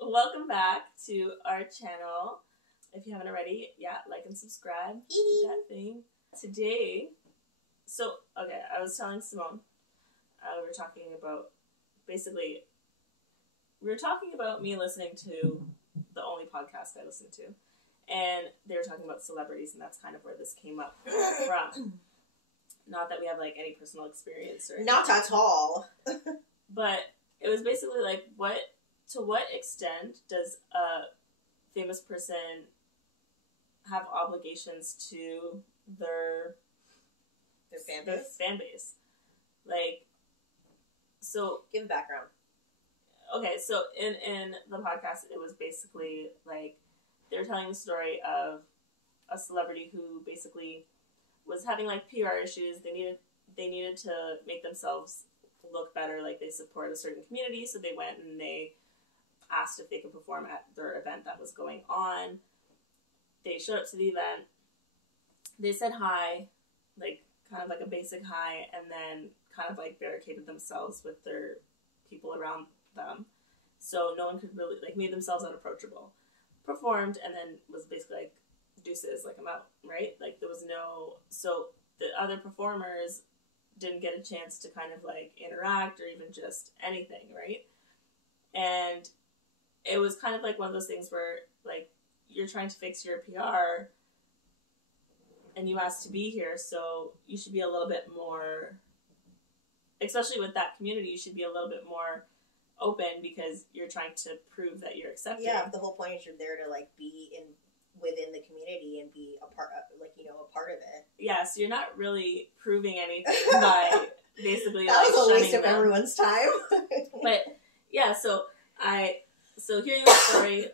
Welcome back to our channel. If you haven't already, like and subscribe. That thing. Today, I was telling Simone, we were talking about me listening to the only podcast I listen to, and they were talking about celebrities, and that's kind of where this came up from. Not that we have, like, any personal experience or anything. Not at all. But it was basically, like, to what extent does a famous person have obligations to their fan base? Like, so... Give a background. Okay, so in the podcast, it was basically, like, they were telling the story of a celebrity who basically was having, like, PR issues. They needed to make themselves look better, like they support a certain community, so they went and they asked if they could perform at their event that was going on. They showed up to the event. They said hi, like, kind of like a basic hi, and then kind of, like, barricaded themselves with their people around them, so no one could really, like, made themselves unapproachable. Performed, and then was basically like, deuces, like, I'm out, right? Like, there was no, so the other performers didn't get a chance to kind of, like, interact or even just anything, right? And it was kind of like one of those things where, like, you're trying to fix your PR and you asked to be here, so you should be a little bit more, especially with that community, you should be a little bit more open because you're trying to prove that you're accepted. Yeah, the whole point is you're there to, like, be within the community and be a part of, like, you know, a part of it. Yeah, so you're not really proving anything by basically, that like, was a waste of them. everyone's time. But yeah, so hearing the story,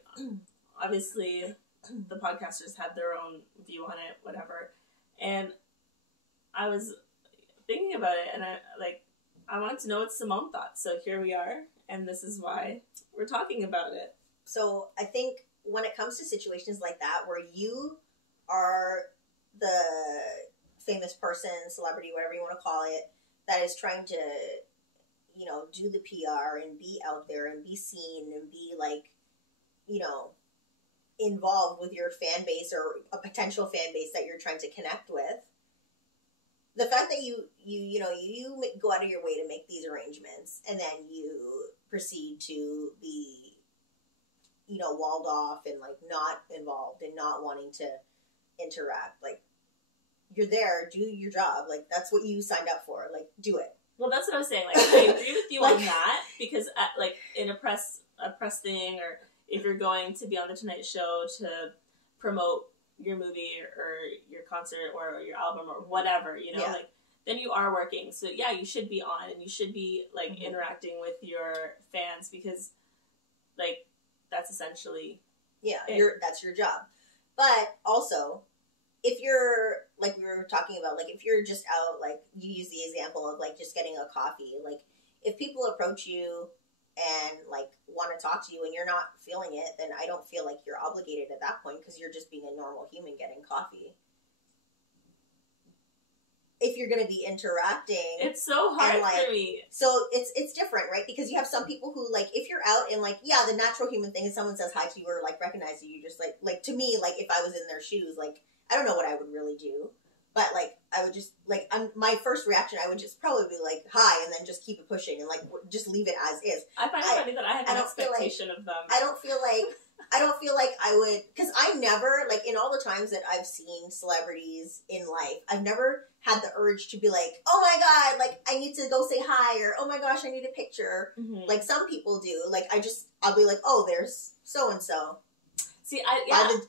obviously the podcasters had their own view on it, whatever, and I was thinking about it, and I wanted to know what Simone thought, so here we are, and this is why we're talking about it. So I think when it comes to situations like that, where you are the famous person, celebrity, whatever you want to call it, that is trying to, you know, do the PR and be out there and be seen and be, like, you know, involved with your fan base or a potential fan base that you're trying to connect with. The fact that you go out of your way to make these arrangements and then you proceed to be, you know, walled off and, like, not involved and not wanting to interact. Like, you're there, do your job. Like, that's what you signed up for. Like, do it. Well, that's what I was saying. Like, I agree with you like, on that, because, like, in a press thing, or if you're going to be on the Tonight Show to promote your movie or your concert or your album or whatever, you know, like, then you are working. So, yeah, you should be on and you should be, like, interacting with your fans because, like, that's essentially that's your job. But also, if you're, like we were talking about, like, if you're just out, like, you use the example of, like, just getting a coffee, like, if people approach you and, like, want to talk to you and you're not feeling it, then I don't feel like you're obligated at that point because you're just being a normal human getting coffee. If you're going to be interacting, it's so hard for me. So it's different, right? Because you have some people who, like, if you're out and, like, yeah, the natural human thing is someone says hi to you or, like, recognizes you, just like to me, like, if I was in their shoes, like, I don't know what I would really do, but, like, I would just, like, my first reaction, I would just probably be like, hi, and then just keep it pushing and, like, just leave it as is. I find it funny that I have an expectation of them. I don't feel like I would, because I never, like, in all the times that I've seen celebrities in life, I've never had the urge to be like, oh my god, like, I need to go say hi, or oh my gosh, I need a picture. Mm-hmm. Like, some people do. Like, I'll be like, oh, there's so-and-so. See,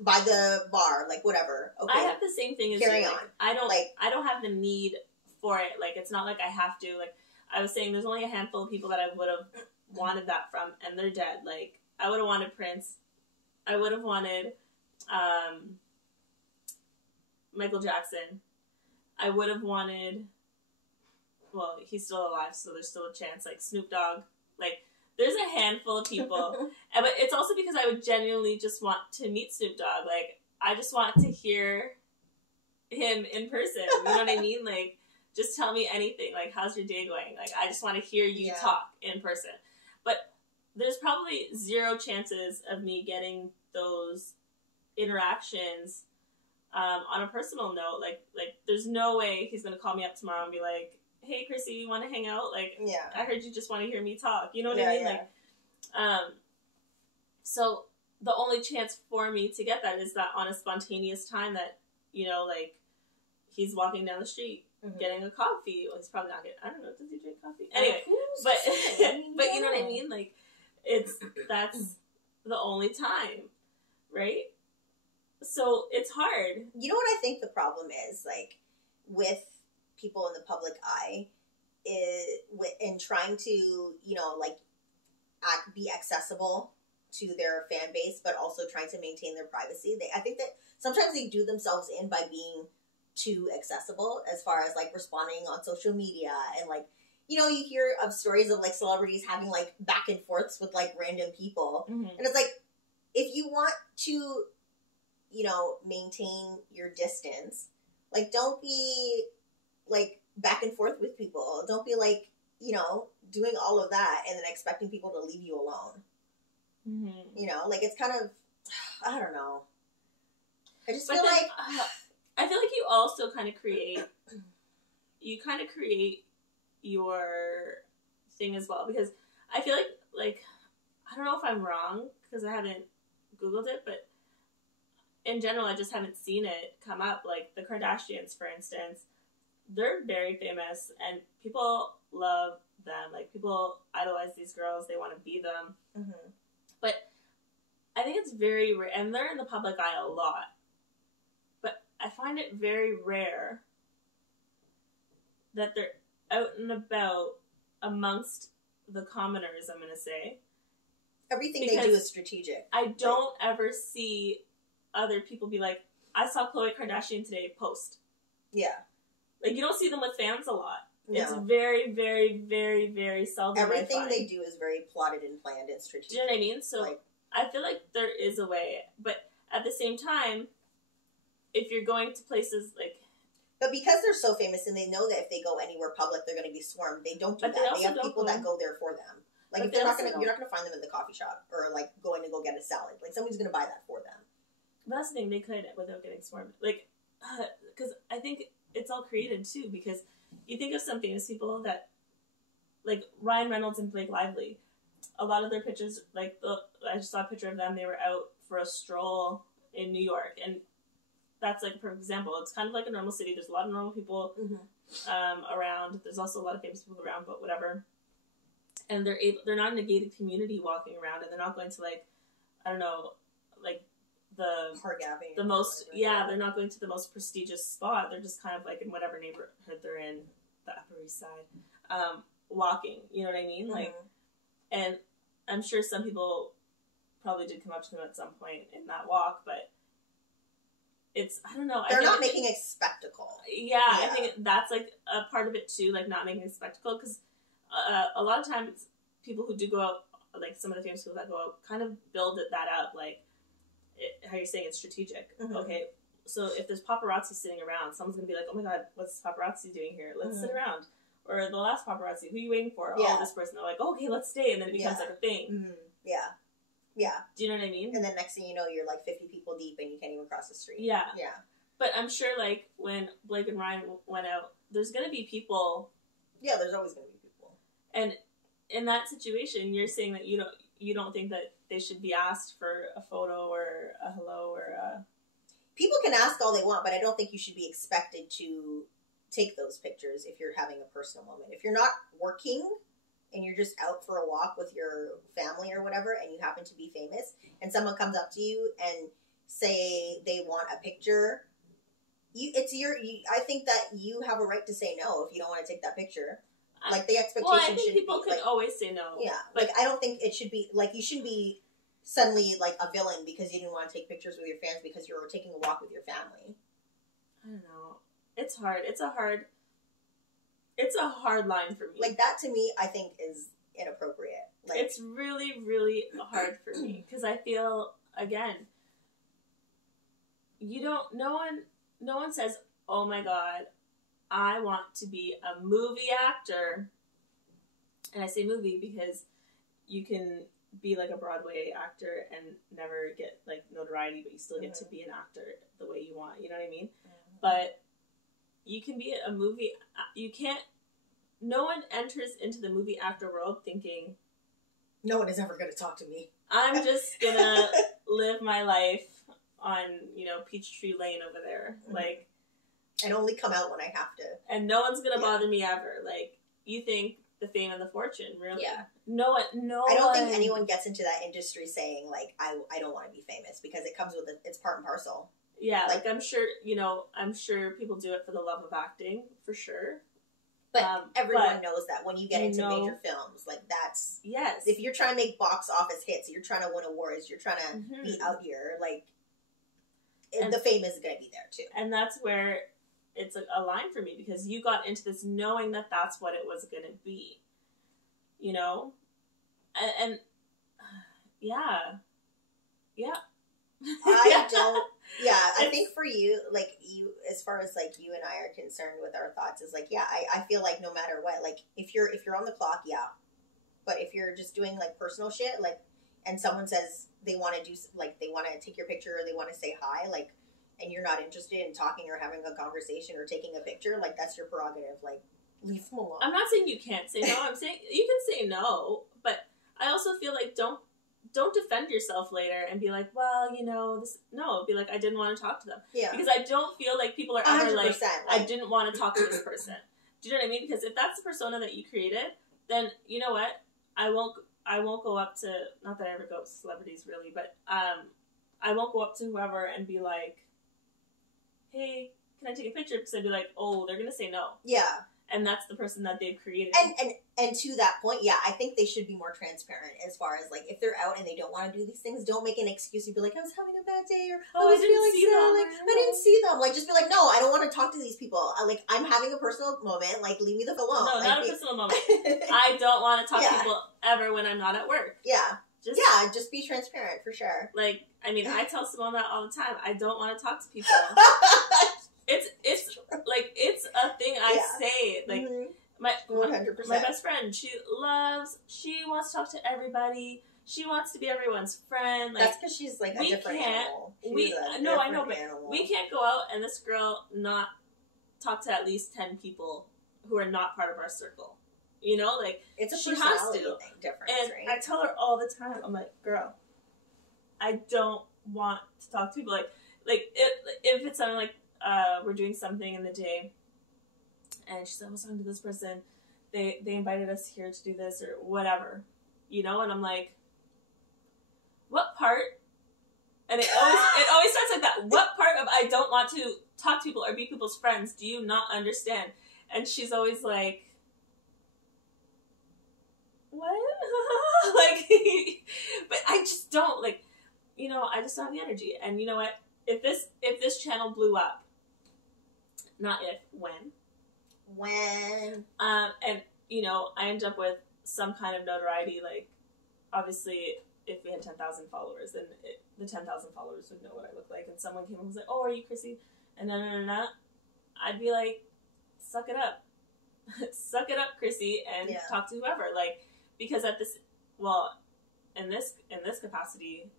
by the bar, like, whatever. Okay. I have the same thing as Carry you. on. Like, I don't have the need for it. Like, it's not like I have to. Like, I was saying, there's only a handful of people that I would have wanted that from, and they're dead. Like, I would have wanted Prince. I would have wanted Michael Jackson. I would have wanted, well, he's still alive, so there's still a chance, like, Snoop Dogg. Like, there's a handful of people. But it's also because I would genuinely just want to meet Snoop Dogg. Like, I just want to hear him in person. You know what I mean? Like, just tell me anything. Like, how's your day going? Like, I just want to hear you talk in person. But there's probably zero chances of me getting those interactions on a personal note. Like there's no way he's gonna call me up tomorrow and be like, "Hey, Chrissy, you want to hang out? Like, Yeah. I heard you just want to hear me talk." You know what I mean? Yeah. Like, so the only chance for me to get that is that on a spontaneous time that, you know, like, he's walking down the street getting a coffee. Well, he's probably not getting, I don't know, does he drink coffee? Anyway, but but you know what I mean? Like, that's the only time, right? So it's hard. You know what I think the problem is, like, with people in the public eye, in trying to, you know, like, be accessible to their fan base, but also trying to maintain their privacy. I think that sometimes they do themselves in by being too accessible as far as, like, responding on social media. And, like, you know, you hear of stories of, like, celebrities having, like, back and forths with, like, random people. And it's like, if you want to, you know, maintain your distance, like, don't be, like, back and forth with people. Don't be, like, you know, doing all of that and then expecting people to leave you alone. You know, like, it's kind of, I don't know. I just feel like... I feel like you also kind of create your thing as well, because I feel like, I don't know if I'm wrong, because I haven't Googled it, but in general, I just haven't seen it come up. Like, the Kardashians, for instance, they're very famous, and people love them. Like, people idolize these girls. They want to be them. But I think it's very rare, and they're in the public eye a lot, but I find it very rare that they're out and about amongst the commoners, I'm going to say. Everything they do is strategic. I don't ever see other people be like, I saw Khloe Kardashian today post. Yeah. Like, you don't see them with fans a lot. No. It's very, very, very, very seldom. Everything they do is very plotted and planned and strategic. Do you know what I mean? So, like, I feel like there is a way, but at the same time, if you're going to places like... But because they're so famous and they know that if they go anywhere public, they're going to be swarmed, they don't do that. They have people that go there for them. Like, if you're not going to find them in the coffee shop or, like, going to go get a salad. Like, somebody's going to buy that for them. But that's the thing, they could without getting swarmed. Like, because I think it's all created, too, because you think of some famous people that, like, Ryan Reynolds and Blake Lively, a lot of their pictures, like, I just saw a picture of them, they were out for a stroll in New York, and that's, like, a perfect example. It's kind of like a normal city. There's a lot of normal people around. There's also a lot of famous people around, but whatever. And they're not in a gated community walking around, and they're not going to, like, I don't know, like, the most, they're not going to the most prestigious spot. They're just kind of, like, in whatever neighborhood they're in, the Upper East Side, walking, you know what I mean? Like, and I'm sure some people probably did come up to them at some point in that walk, but it's, I don't know. They're not making a spectacle. Yeah, I think that's, like, a part of it, too, like, not making a spectacle, because a lot of times people who do go out, like, some of the famous people that go out, kind of build that up, like, how you're saying it's strategic. Okay, so if there's paparazzi sitting around, someone's going to be like, oh my god, what's paparazzi doing here? Let's sit around. Or the last paparazzi, who are you waiting for? Oh, this person. They're like, oh, okay, let's stay. And then it becomes like a thing. Yeah. Do you know what I mean? And then next thing you know, you're like 50 people deep and you can't even cross the street. Yeah. But I'm sure, like, when Blake and Ryan went out, there's going to be people. Yeah, there's always going to be people. And in that situation, you're saying that you don't think that they should be asked for a photo or a hello or a... People can ask all they want, but I don't think you should be expected to take those pictures if you're having a personal moment. If you're not working and you're just out for a walk with your family or whatever, and you happen to be famous, and someone comes up to you and say they want a picture, I think that you have a right to say no if you don't want to take that picture. Like, the expectation I think should people be, could like, always say no. Yeah, but, like, I don't think it should be, like, you shouldn't be suddenly, like, a villain because you didn't want to take pictures with your fans because you were taking a walk with your family. I don't know. It's hard. It's a hard line for me. Like, that to me, I think is inappropriate. Like, it's really, really hard for me because I feel, again, no one says, oh my god, I want to be a movie actor. And I say movie because you can be like a Broadway actor and never get like notoriety, but you still get to be an actor the way you want. You know what I mean? But you can be a movie. You can't. No one enters into the movie actor world thinking, no one is ever going to talk to me. I'm just gonna live my life on, Peachtree Lane over there, like, and only come out when I have to. And no one's gonna bother me ever. Like, you think the fame and the fortune, really? Yeah. No. I don't think anyone gets into that industry saying like, I don't want to be famous, because it comes with it's part and parcel. Yeah, like I'm sure people do it for the love of acting, for sure. But everyone knows that when you get into major films, like that's... Yes. If you're trying to make box office hits, you're trying to win awards, you're trying to be out here, like, the fame is going to be there too. And that's where it's a line for me, because you got into this knowing that that's what it was going to be. And yeah. I don't... Yeah, I think for you, like, as far as, like, you and I are concerned with our thoughts, is, like, yeah, I feel like no matter what, like, if you're on the clock, yeah. But if you're just doing, like, personal shit, like, and someone says they want to do, like, they want to take your picture or they want to say hi, like, and you're not interested in talking or having a conversation or taking a picture, like, that's your prerogative. Like, leave them alone. I'm not saying you can't say no. I'm saying you can say no, but I also feel like don't defend yourself later and be like, well, this... No, be like, I didn't want to talk to them. Yeah. Because I don't feel like people are ever like, I didn't want to talk to this person. Do you know what I mean? Because if that's the persona that you created, then you know what? I won't go up to... Not that I ever go up to celebrities, really, but I won't go up to whoever and be like, hey, can I take a picture? Because I'd be like, oh, they're going to say no. Yeah. And that's the person that they've created. And to that point, yeah, I think they should be more transparent as far as, like, if they're out and they don't want to do these things, don't make an excuse and be like, I was having a bad day, or I was feeling sad, like, I didn't see them. Like, just be like, no, I don't want to talk to these people. I'm having a personal moment. Like, leave me the fuck alone. No, like, not a personal moment. I don't want to talk to people ever when I'm not at work. Yeah. Just be transparent, for sure. Like, I mean, I tell Simone that all the time. I don't want to talk to people. It's like, it's a thing I say. Like, my 100%. My best friend, she wants to talk to everybody. She wants to be everyone's friend. Like, that's because she's like a different animal. I know, but we can't go out and this girl not talk to at least 10 people who are not part of our circle. Like, it's a she personality has to. thing, difference, and right? I tell her all the time, I'm like, girl, I don't want to talk to people. Like if it's something like, we're doing something in the day, and she said, I was talking to this person, they invited us here to do this, or whatever, and I'm like, what part? And it always starts like that. What part of I don't want to talk to people or be people's friends do you not understand? And she's always like, what? Like, but I just don't, like, I just don't have the energy. And you know what? If this channel blew up, not if, when. And, I end up with some kind of notoriety, like, obviously, if we had 10,000 followers, then the 10,000 followers would know what I look like. And someone came and was like, oh, are you Chrissy? And no. I'd be like, suck it up. Suck it up, Chrissy, and talk to whoever. Like, because in this capacity,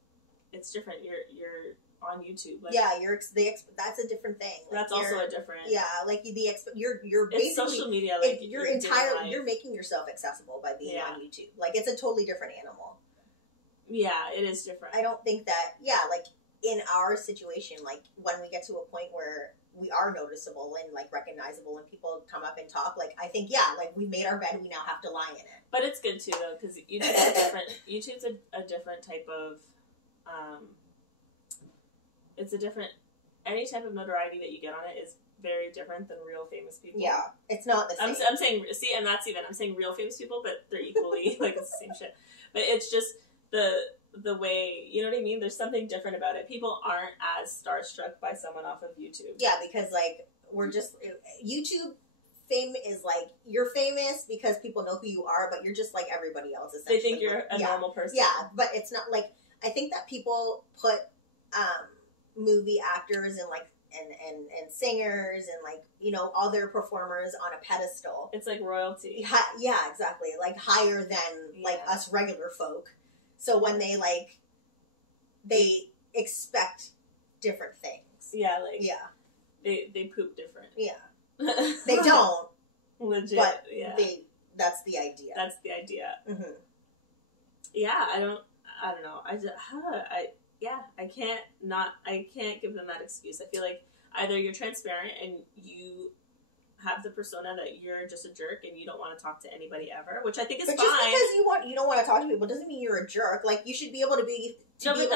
it's different. You're on YouTube. Like, that's a different thing. Like, that's also a different. Yeah, like you're it's basically social media. Like, you're making yourself accessible by being on YouTube. Like, it's a totally different animal. Yeah, it is different. I don't think that. Yeah, like in our situation, like when we get to a point where we are noticeable and like recognizable, and people come up and talk, like I think like we made our bed, we now have to lie in it. But it's good too though, because YouTube's different. YouTube's a different type of. It's a different. Any type of notoriety that you get on it is very different than real famous people. Yeah, it's not the same. I'm saying, and that's even. I'm saying real famous people, but they're equally like it's the same shit. But it's just the way, you know what I mean? There's something different about it. People aren't as starstruck by someone off of YouTube. Yeah, because like we're just YouTube fame is like you're famous because people know who you are, but you're just like everybody else. Essentially, they think you're a normal person. Yeah, but it's not like I think that people put movie actors and like and singers and like other performers on a pedestal. It's like royalty. Yeah, exactly. Like higher than like us regular folk. So when they like, they expect different things. Yeah, like yeah, they poop different. Yeah, they don't. Legit. But yeah. That's the idea. That's the idea. Mm-hmm. Yeah, I don't know. I can't give them that excuse. I feel like either you're transparent and you have the persona that you're just a jerk and you don't want to talk to anybody ever, which I think is fine. But just because you don't want to talk to people doesn't mean you're a jerk. Like, you should be able to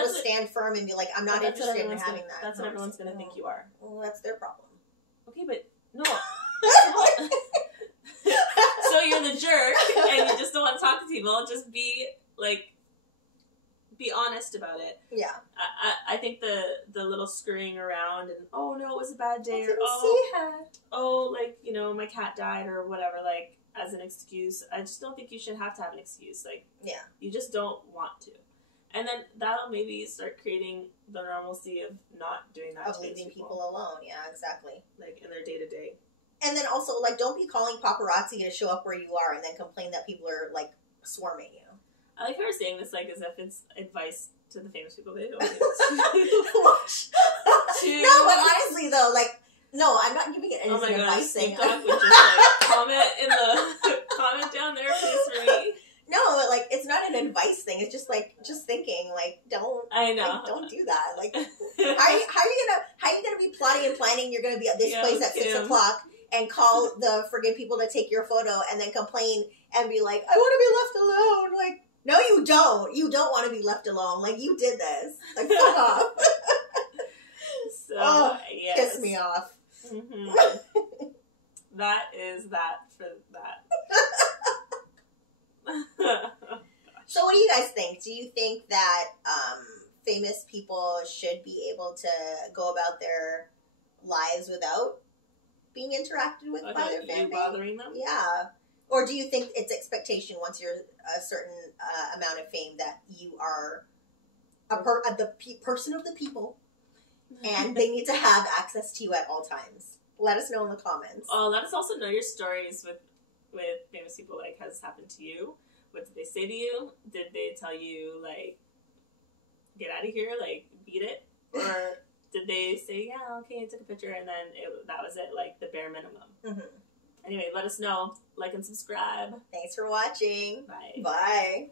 stand firm and be like, I'm not interested in having that. That's what everyone's going to think you are. Well, that's their problem. Okay, but no. So you're the jerk and you just don't want to talk to people. Just be honest about it. Yeah. I think the little scurrying around and, oh no, it was a bad day, or my cat died or whatever, like, as an excuse. I just don't think you should have to have an excuse. Like, yeah, you just don't want to. And then that'll maybe start creating the normalcy of not doing that. Of leaving people alone. Yeah, exactly. Like, in their day-to-day. And then also, like, don't be calling paparazzi to show up where you are and then complain that people are, like, swarming you. I like her saying this, like, as if it's advice to the famous people. They don't give it No, but honestly, though, like, no, I'm not giving it as an advice thing. Would just, like, comment down there, please, for me. No, but, like, it's not an advice thing. It's just, like, just thinking, like, don't. I know. Like, don't do that. Like, how are you gonna be plotting and planning? You're gonna be at this place at 6 o'clock and call the friggin' people to take your photo and then complain and be like, I want to be left alone. Like, no, you don't. You don't want to be left alone. Like, you did this. Like, fuck off. So, yes. Piss me off. Mm-hmm. That is that for that. So what do you guys think? Do you think that famous people should be able to go about their lives without being interacted with by their family? Bothering them? Yeah. Or do you think it's expectation once you're a certain amount of fame that you are the person of the people and they need to have access to you at all times? Let us know in the comments. Let us also know your stories with famous people, like, has happened to you. What did they say to you? Did they tell you, like, get out of here, like, beat it? Or did they say, yeah, okay, I took a picture, and then that was it, like, the bare minimum? Mm-hmm. Anyway, let us know. Like and subscribe. Thanks for watching. Bye. Bye.